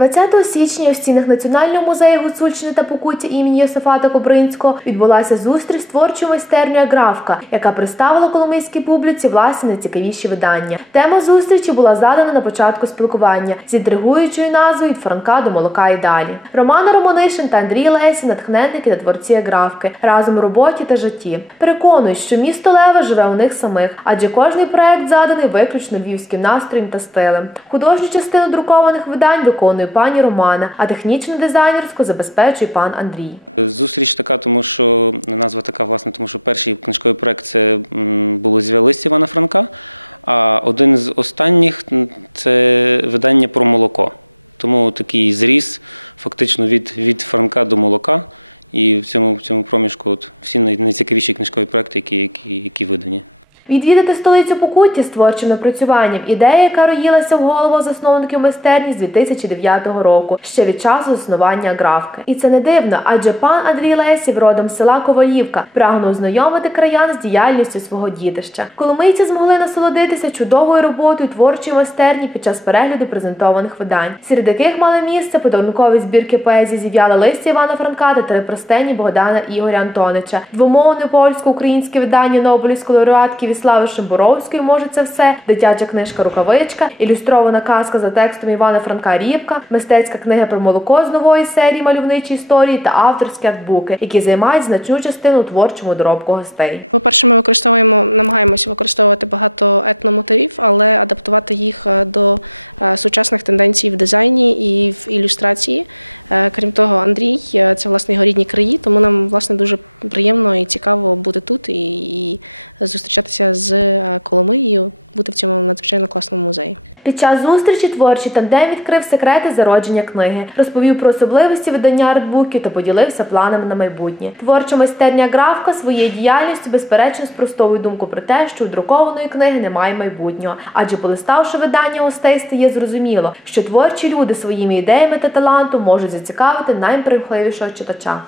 20 січня у стінах Національного музею Гуцульщини та Покуття імені Йосифата Кобринського відбулася зустріч з творчою майстернею Графка, яка представила коломийській публіці власні найцікавіші видання. Тема зустрічі була задана на початку спілкування з інтригуючою назвою від Франка до молока і далі. Романа Романишин та Андрій Лесі, натхненники та творці Графки, разом у роботі та житті. Переконують, що місто Лева живе у них самих, адже кожний проект заданий виключно львівським настроєм та стилем. Художню частину друкованих видань виконує пані Романа, а технічну дизайнерську забезпечує пан Андрій. Зустріч така, тому що назва така, власне, тому що перший книжковий проект це було «Зв'ялисть» Івана Франка, а один з останніх це видання про молоко. Тому такий зріз фактично від, від Франка до молока. І в цьому, в цьому проміжку от всі найцікавіші книжкові проекти, які, які, які видані. Відвідати столицю Покуття з творчим напрацюванням ідея, яка роїлася в голову засновників майстерні з 2009 року, ще від часу заснування графки. І це не дивно, адже пан Андрій Лесів, родом з села Ковалівка, прагнув знайомити краян з діяльністю свого дітища. Коломийці змогли насолодитися чудовою роботою творчої майстерні під час перегляду презентованих видань, серед яких мали місце подарункові збірки поезії зів'яла листя Івана Франка та три простені Богдана Ігоря Антонича, двомовне польсько-українське видання Нобелівської лауреатки Віслави Шимборовської може це все, дитяча книжка Рукавичка, ілюстрована казка за текстом Івана Франка Рібка, мистецька книга про молоко з нової серії мальовничі історії та авторські артбуки, які займають значну частину творчому доробку гостей. По-перше, ми використовуємо, намагаємося використовувати багато етномотивів, але адаптувати їх е, до е, сучасних тенденцій в дизайні і в ілюстрації. Е, Крім того, Андрій це власне його рідні краї, тому нам власне дуже приємно і цікаво бути тут і, і зустрічатися з е, Коломиєю, бути в цьому надзвичайно класному музеї. Під час зустрічі творчий тандем відкрив секрети зародження книги, розповів про особливості видання артбуків та поділився планами на майбутнє. Творча майстерня графка своєю діяльністю безперечно спростовує думку про те, що у друкованої книги немає майбутнього, адже полиставши видання гостей, стає зрозуміло, що творчі люди своїми ідеями та талантом можуть зацікавити найпримхливішого читача.